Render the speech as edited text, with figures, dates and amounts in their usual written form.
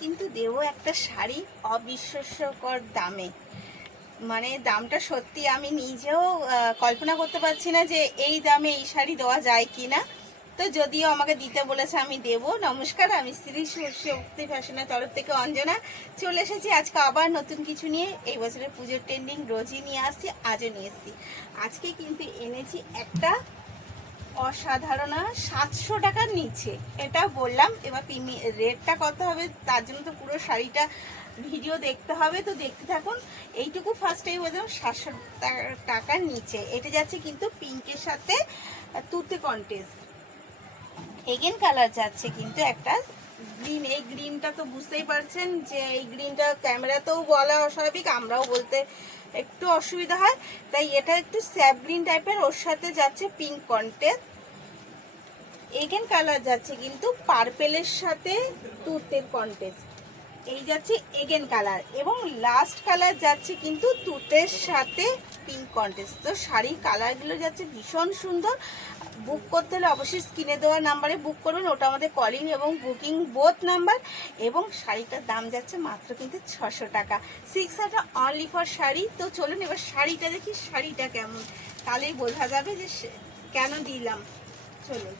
কিন্তু দেবো একটা শাড়ি অবিশ্বাস্যকর দামে। মানে দামটা সত্যি আমি নিজেও কল্পনা করতে পারছি না যে এই দামে এই শাড়ি দেওয়া যায় কি না। তো যদিও আমাকে দিতে বলেছে আমি দেব। নমস্কার, আমি শ্রী শক্তি ফ্যাশনের তরফ থেকে অঞ্জনা চলে এসেছি আজকে আবার নতুন কিছু নিয়ে। এই বছরের পুজোর ট্রেন্ডিং রোজই নিয়ে আসছি, আজও নিয়ে এসেছি। আজকে কিন্তু এনেছি একটা অসাধারণ 700 টাকার নিচে, এটা বললাম। এবার রেটটা কত হবে তার জন্য তো পুরো শাড়িটা ভিডিও দেখতে হবে, তো দেখতে থাকুন। এইটুকু ফার্স্টেই বললাম 700 টাকার নিচে। এটা যাচ্ছে কিন্তু পিঙ্কের সাথে তুতে কন্টেস্ট, এগেন কালার যাচ্ছে কিন্তু একটা গ্রিন। এই গ্রিনটা তো বুঝতেই পারছেন যে এই গ্রিনটা ক্যামেরাতেও বলা অস্বাভাবিক, আমরাও বলতে একটু অসুবিধা হয়, তাই এটা একটু স্যাপ গ্রিন টাইপের। ওর সাথে যাচ্ছে পিঙ্ক কন্টেস্ট, এগেন কালার যাচ্ছে কিন্তু পার্পেলের সাথে তুতের কন্টেস্ট, এই যাচ্ছে এগেন কালার, এবং লাস্ট কালার যাচ্ছে কিন্তু তুতের সাথে পিঙ্ক কন্টেস্ট। তো শাড়ির কালারগুলো যাচ্ছে ভীষণ সুন্দর। বুক করতে হলে অবশ্যই স্ক্রিনে দেওয়া নাম্বারে বুক করুন, ওটা আমাদের কলিং এবং বুকিং বোথ নাম্বার। এবং শাড়িটার দাম যাচ্ছে মাত্র কিন্তু 600 টাকা, 600 অনলি ফর শাড়ি। তো চলুন এবার শাড়িটা দেখি, শাড়িটা কেমন, তাহলেই বোঝা যাবে যে কেন দিলাম। চলুন।